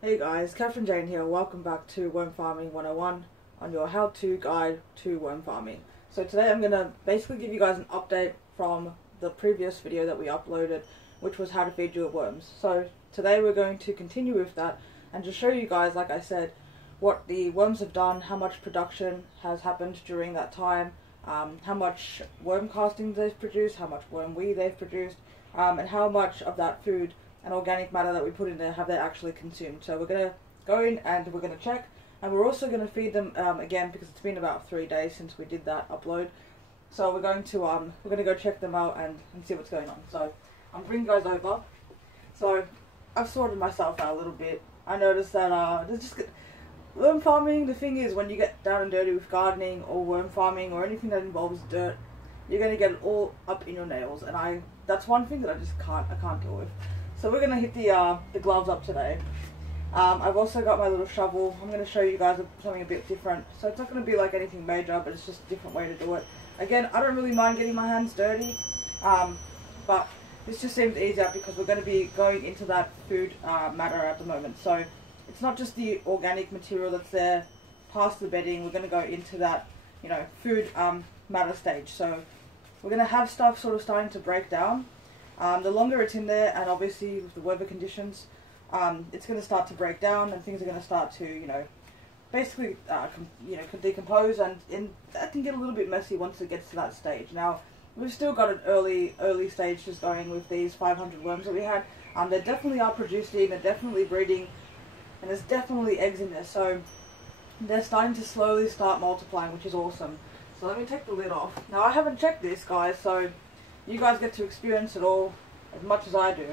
Hey guys, Catherine Jane here. Welcome back to Worm Farming 101 on your how-to guide to worm farming. So today I'm going to basically give you guys an update from the previous video that we uploaded, which was how to feed your worms. So today we're going to continue with that and just show you guys, like I said, what the worms have done, how much production has happened during that time, how much worm castings they've produced, how much worm wee they've produced, and how much of that food and organic matter that we put in there have they actually consumed. So we're going to go in and we're going to check, and we're also going to feed them again, because it's been about 3 days since we did that upload. So we're going to go check them out and see what's going on. So I'm bringing you guys over. So I've sorted myself out a little bit. I noticed that there's just worm farming. The thing is, when you get down and dirty with gardening or worm farming or anything that involves dirt, you're going to get it all up in your nails, and that's one thing that I can't deal with. So we're going to hit the gloves up today. I've also got my little shovel. I'm going to show you guys something a bit different. So it's not going to be like anything major, but it's just a different way to do it. Again, I don't really mind getting my hands dirty, but this just seems easier because we're going to be going into that food matter at the moment. So it's not just the organic material that's there past the bedding. We're going to go into that, food matter stage. So we're going to have stuff sort of starting to break down. The longer it's in there, and obviously with the weather conditions, it's going to start to break down, and things are going to start to, basically, decompose, and that can get a little bit messy once it gets to that stage. Now, we've still got an early stage just going with these 500 worms that we had. They definitely are producing, they're definitely breeding, and there's definitely eggs in there, so they're starting to slowly start multiplying, which is awesome. So let me take the lid off. Now, I haven't checked this, guys, so you guys get to experience it all as much as I do.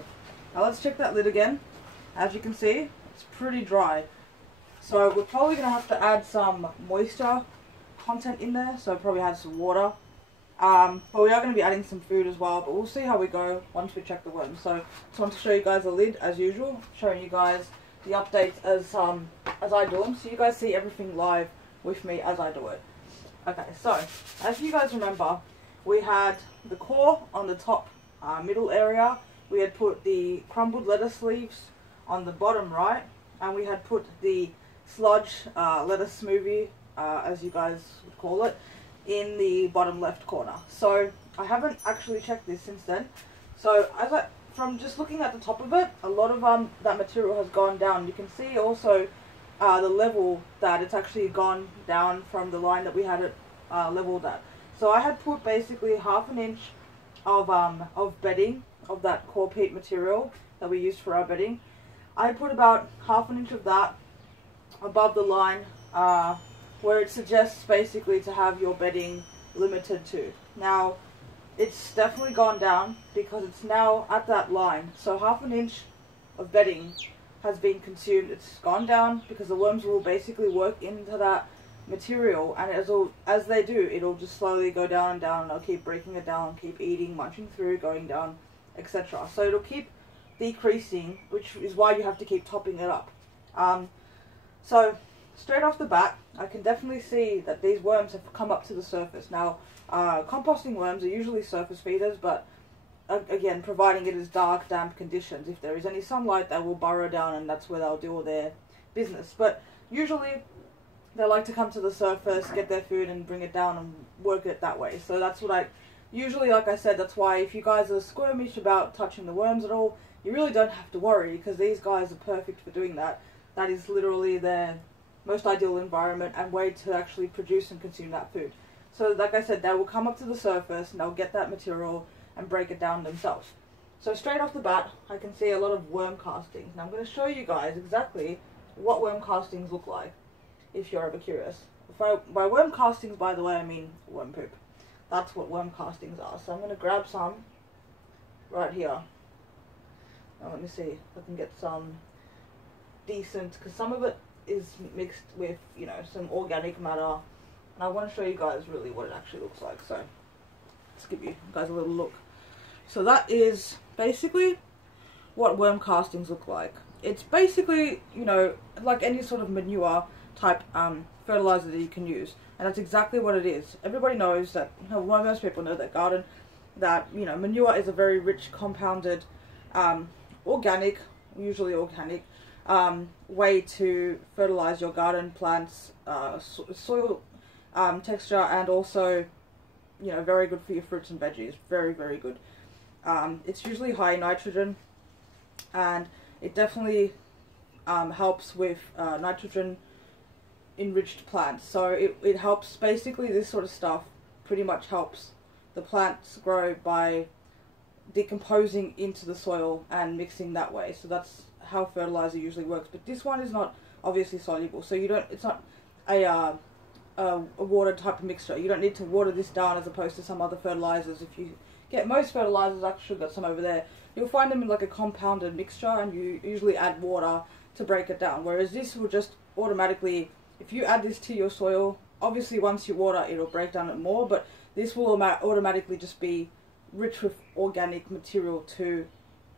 Now let's check that lid again. As you can see, it's pretty dry. So we're probably going to have to add some moisture content in there, so probably add some water. But we are going to be adding some food as well, but we'll see how we go once we check the worms. So just want to show you guys the lid as usual, showing you guys the updates as I do them, so you guys see everything live with me as I do it. Okay, so as you guys remember, we had the core on the top middle area. We had put the crumbled lettuce leaves on the bottom right, and we had put the sludge lettuce smoothie, as you guys would call it, in the bottom left corner. So I haven't actually checked this since then. So from just looking at the top of it, a lot of that material has gone down. You can see also the level that it's actually gone down from the line that we had it leveled at. So I had put basically 1/2 inch of bedding, of that core peat material that we used for our bedding. I put about 1/2 inch of that above the line where it suggests basically to have your bedding limited to. Now, it's definitely gone down because it's now at that line. So 1/2 inch of bedding has been consumed. It's gone down because the worms will basically work into that material, and as they do, it'll just slowly go down and down, and they'll keep breaking it down, keep eating, munching through, going down, etc. So it'll keep decreasing, which is why you have to keep topping it up. So straight off the bat, I can definitely see that these worms have come up to the surface. Now, composting worms are usually surface feeders, but again, providing it is dark, damp conditions, if there is any sunlight, they will burrow down, and that's where they'll do all their business. But usually they like to come to the surface, get their food, and bring it down and work it that way. So that's what usually, like I said, that's why if you guys are squirmish about touching the worms at all, you really don't have to worry, because these guys are perfect for doing that. That is literally their most ideal environment and way to actually produce and consume that food. So like I said, they will come up to the surface and they'll get that material and break it down themselves. So straight off the bat, I can see a lot of worm castings. Now I'm going to show you guys exactly what worm castings look like, if you're ever curious. By worm castings, by the way, I mean worm poop. That's what worm castings are. So I'm going to grab some right here. Now let me see if I can get some decent, because some of it is mixed with, some organic matter. And I want to show you guys really what it actually looks like. So let's give you guys a little look. So that is basically what worm castings look like. It's basically, like any sort of manure type fertilizer that you can use, and that's exactly what it is. Everybody knows that, most people know that garden, that manure is a very rich, compounded, organic, usually organic way to fertilize your garden plants, soil texture, and also, you know, very good for your fruits and veggies. Very, very good. It's usually high in nitrogen, and it definitely helps with nitrogen enriched plants. So it helps, basically this sort of stuff pretty much helps the plants grow by decomposing into the soil and mixing that way. So that's how fertilizer usually works. But this one is not obviously soluble, so you don't, it's not a water type of mixture. You don't need to water this down as opposed to some other fertilizers. If you get most fertilizers, actually got some over there, you'll find them in like a compounded mixture, and you usually add water to break it down, whereas this will just automatically, if you add this to your soil, obviously once you water it'll break down it more, but this will automatically just be rich with organic material to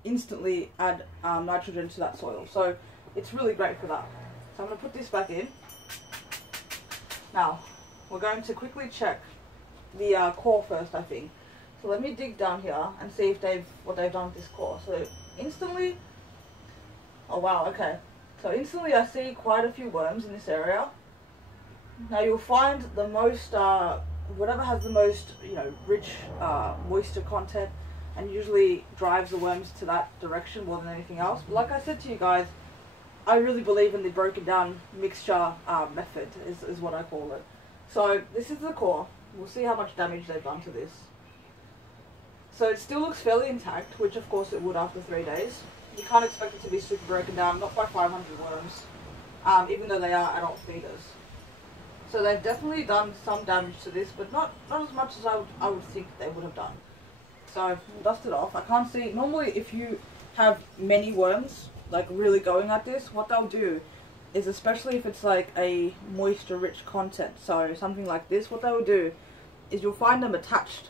instantly add nitrogen to that soil. So it's really great for that. So I'm going to put this back in. Now we're going to quickly check the core first, I think. So let me dig down here and see if what they've done with this core. So instantly, oh wow, okay. So instantly I see quite a few worms in this area. Now you'll find the most, whatever has the most, you know, rich moisture content, and usually drives the worms to that direction more than anything else. But like I said to you guys, I really believe in the broken down mixture method, is what I call it. So this is the core. We'll see how much damage they've done to this. So it still looks fairly intact, which of course it would after 3 days. You can't expect it to be super broken down, not by 500 worms, even though they are adult feeders. So they've definitely done some damage to this, but not as much as I would think they would have done. So we'll dust it off. I can't see, normally if you have many worms, like really going at this, what they'll do is, especially if it's like a moisture rich content, so something like this, what they'll do is you'll find them attached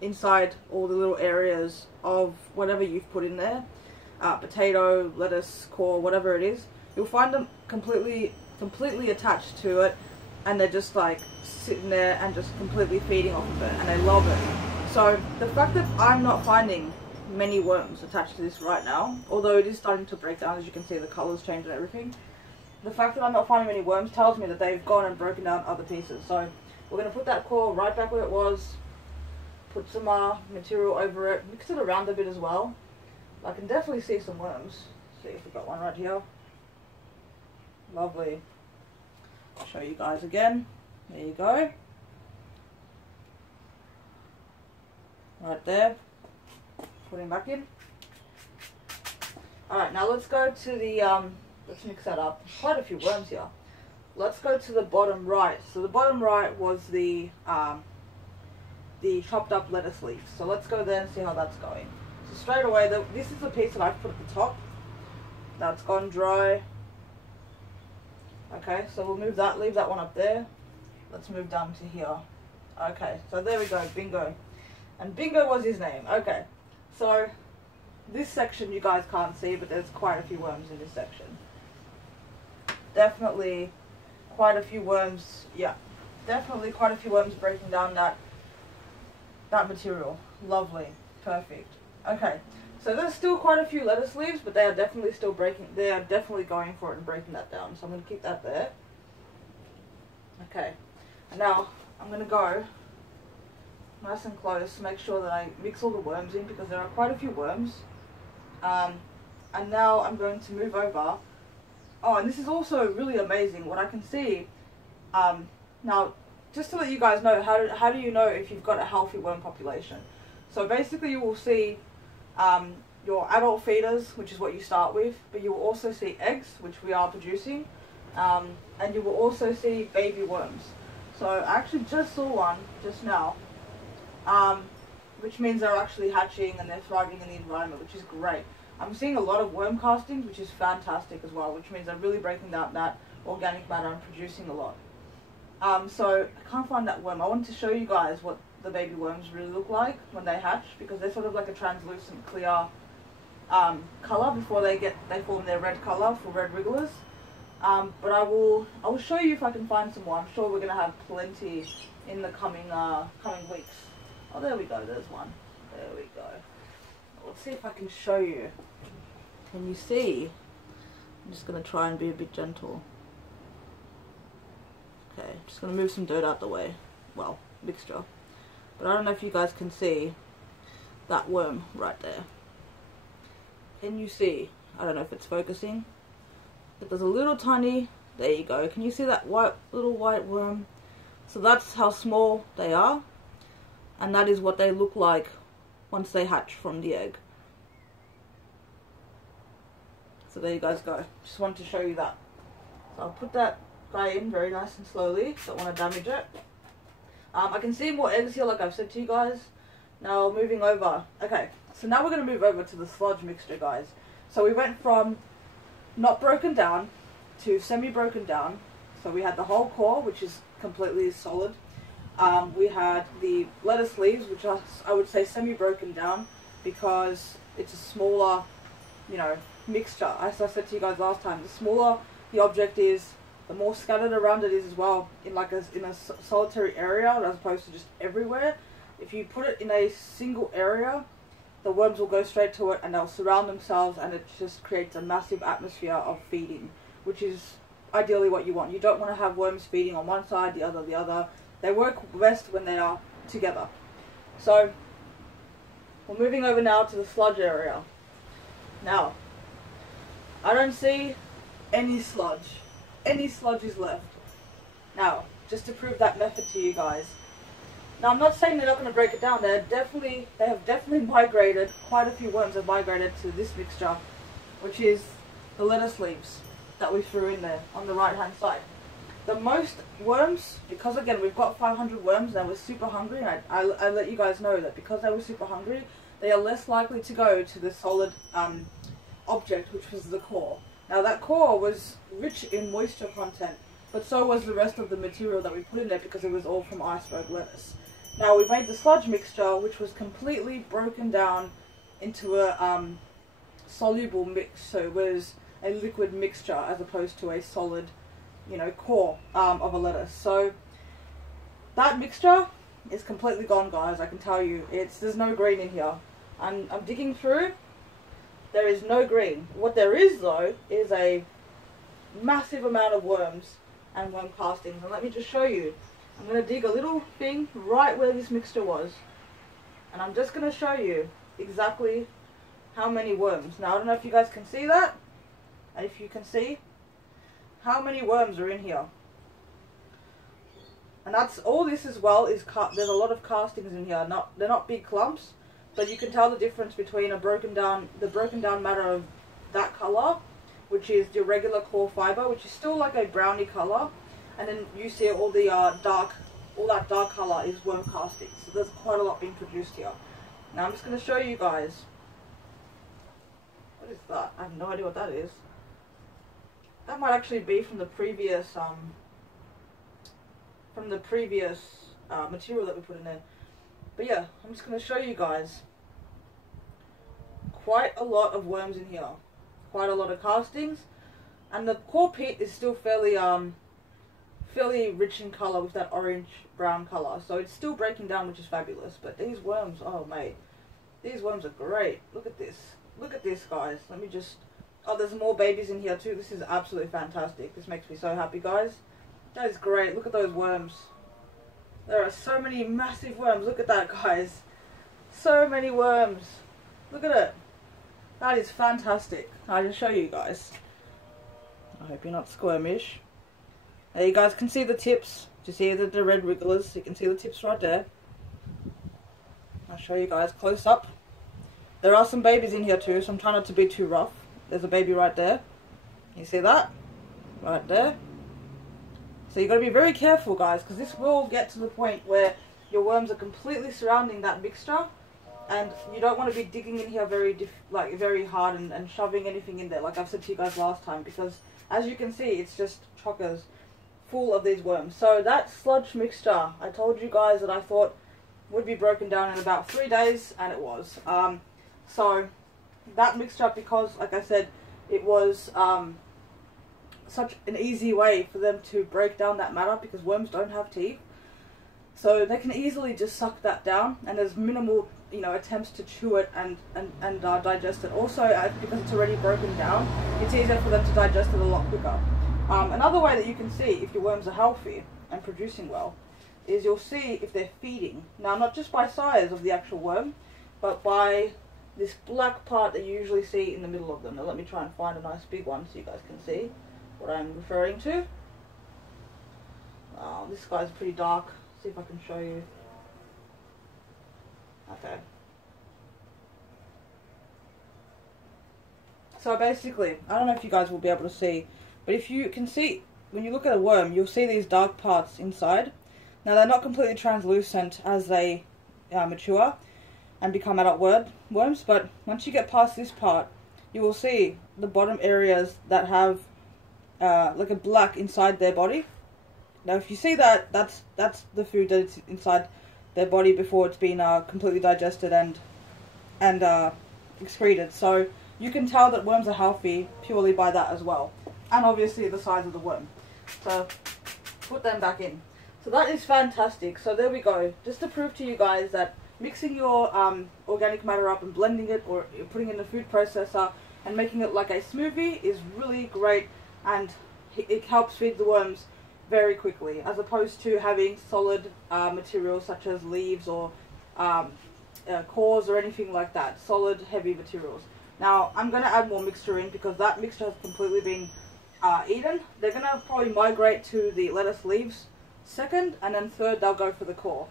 inside all the little areas of whatever you've put in there, potato, lettuce, core, whatever it is. You'll find them completely attached to it, and they're just like sitting there and just completely feeding off of it, and they love it. So the fact that I'm not finding many worms attached to this right now, although it is starting to break down, as you can see the colours change and everything, the fact that I'm not finding many worms tells me that they've gone and broken down other pieces. So we're going to put that core right back where it was, put some material over it, mix it around a bit as well. I can definitely see some worms. See if we've got one right here. Lovely. I'll show you guys again. There you go. Right there. Put him back in. Alright, now let's go to the, let's mix that up. Quite a few worms here. Let's go to the bottom right. So the bottom right was the chopped up lettuce leaves. So let's go there and see how that's going. So straight away, this is the piece that I've put at the top. That's gone dry. Okay, so we'll move that, leave that one up there. Let's move down to here. Okay, so there we go, Bingo. And Bingo was his name. Okay, so this section you guys can't see, but there's quite a few worms in this section. Definitely quite a few worms, yeah. Definitely quite a few worms breaking down that material. Lovely, perfect. Okay, so there's still quite a few lettuce leaves, but they are definitely still they are definitely going for it and breaking that down. So I'm going to keep that there. Okay, and now I'm going to go nice and close to make sure that I mix all the worms in, because there are quite a few worms. And now I'm going to move over. Oh, and this is also really amazing what I can see. Now, just to let you guys know, how do you know if you've got a healthy worm population? So basically you will see your adult feeders, which is what you start with, but you will also see eggs, which we are producing, and you will also see baby worms. So I actually just saw one just now, which means they're actually hatching and they're thriving in the environment, which is great. I'm seeing a lot of worm castings, which is fantastic as well, which means they're really breaking down that organic matter and producing a lot. So I can't find that worm. I wanted to show you guys what the baby worms really look like when they hatch, because they're sort of like a translucent clear color before they form their red color for red wrigglers. But I will show you if I can find some more. I'm sure we're going to have plenty in the coming weeks. Oh, there we go. There's one. There we go. Let's see if I can show you. Can you see I'm just going to try and be a bit gentle. Okay, just going to move some dirt out the way. Well, mixture. But I don't know if you guys can see that worm right there. Can you see? I don't know if it's focusing. But there's a little tiny... There you go. Can you see that little white worm? So that's how small they are. And that is what they look like once they hatch from the egg. So there you guys go. Just wanted to show you that. So I'll put that guy in very nice and slowly. Don't want to damage it. I can see more eggs here like I've said to you guys. Now moving over. Okay, so now we're going to move over to the sludge mixture, guys. So we went from not broken down to semi-broken down. So we had the whole core, which is completely solid. We had the lettuce leaves, which I would say semi-broken down because it's a smaller, you know, mixture. As I said to you guys last time, the smaller the object is, the more scattered around it is as well in a solitary area as opposed to just everywhere. If you put it in a single area, the worms will go straight to it and they'll surround themselves, and it just creates a massive atmosphere of feeding, which is ideally what you want. You don't want to have worms feeding on one side, the other. They work best when they are together. So we're moving over now to the sludge area. Now, I don't see any sludge. Any sludge is left. Now, just to prove that method to you guys. Now, I'm not saying they're not going to break it down. They have definitely migrated. Quite a few worms have migrated to this mixture, which is the lettuce leaves that we threw in there on the right hand side. The most worms, because again we've got 500 worms and they were super hungry, and I let you guys know that because they were super hungry, they are less likely to go to the solid object, which was the core. Now that core was rich in moisture content, but so was the rest of the material that we put in there because it was all from iceberg lettuce. Now we made the sludge mixture, which was completely broken down into a soluble mix, so it was a liquid mixture as opposed to a solid, you know, core of a lettuce. So that mixture is completely gone, guys. I can tell you, there's no green in here. I'm digging through. There is no green. What there is though is a massive amount of worms and worm castings. And let me just show you. I'm going to dig a little thing right where this mixture was, and I'm just going to show you exactly how many worms. Now I don't know if you guys can see that, and if you can see how many worms are in here. And that's all this as well is there's a lot of castings in here. They're not big clumps, but you can tell the difference between the broken down matter of that color, which is the regular core fiber, which is still like a browny color, and then you see all the all that dark color is worm castings. So there's quite a lot being produced here. Now I'm just going to show you guys. What is that? I have no idea what that is. That might actually be from the previous material that we put in there. But yeah, I'm just going to show you guys quite a lot of worms in here, quite a lot of castings, and the core peat is still fairly rich in color with that orange brown color, so it's still breaking down, which is fabulous. But these worms, oh mate, these worms are great. Look at this guys. Let me just, oh, there's more babies in here too. This is absolutely fantastic. This makes me so happy, guys. That is great. Look at those worms. There are so many massive worms. Look at that, guys. So many worms. Look at it. That is fantastic. I'll just show you guys. I hope you're not squirmish. There, you guys can see the tips. Do you see the red wrigglers? You can see the tips right there. I'll show you guys close up. There are some babies in here too, so I'm trying not to be too rough. There's a baby right there. You see that? Right there. So you've got to be very careful, guys, because this will get to the point where your worms are completely surrounding that mixture, and you don't want to be digging in here very hard and shoving anything in there, like I've said to you guys last time, because as you can see, it's just chockers full of these worms. So that sludge mixture, I told you guys that I thought would be broken down in about 3 days, and it was. So that mixture, because like I said, it was such an easy way for them to break down that matter, because worms don't have teeth, so they can easily just suck that down, and there's minimal attempts to chew it and digest it. Also, because it's already broken down, it's easier for them to digest it a lot quicker. Another way that you can see if your worms are healthy and producing well is you'll see if they're feeding. Now, not just by size of the actual worm, but by this black part that you usually see in the middle of them. Now let me try and find a nice big one so you guys can see what I'm referring to. This guy's pretty dark. See if I can show you. Okay. So basically, I don't know if you guys will be able to see, but if you can see, when you look at a worm, you'll see these dark parts inside. Now they're not completely translucent as they mature and become adult worms, but once you get past this part, you will see the bottom areas that have like a black inside their body. Now if you see that, that's the food that's inside their body before it's been completely digested and excreted. So you can tell that worms are healthy purely by that as well, and obviously the size of the worm. So put them back in. So that is fantastic. So there we go, just to prove to you guys that mixing your organic matter up and blending it, or putting it in a food processor and making it like a smoothie, is really great, and it helps feed the worms very quickly, as opposed to having solid materials such as leaves or cores or anything like that. Solid, heavy materials. Now I'm going to add more mixture in because that mixture has completely been eaten. They're going to probably migrate to the lettuce leaves second, and then third they'll go for the core.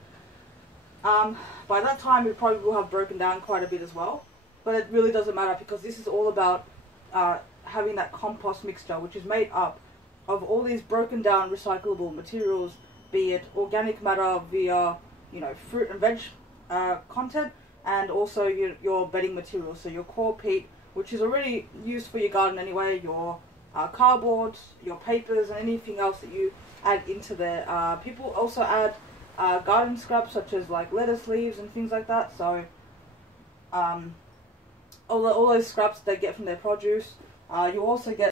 By that time it probably will have broken down quite a bit as well, but it really doesn't matter because this is all about having that compost mixture, which is made up of all these broken down recyclable materials, be it organic matter via fruit and veg content, and also your bedding materials, so your core peat, which is already used for your garden anyway, your cardboard, your papers, and anything else that you add into there. People also add garden scraps such as like lettuce leaves and things like that, so all those scraps they get from their produce. You also get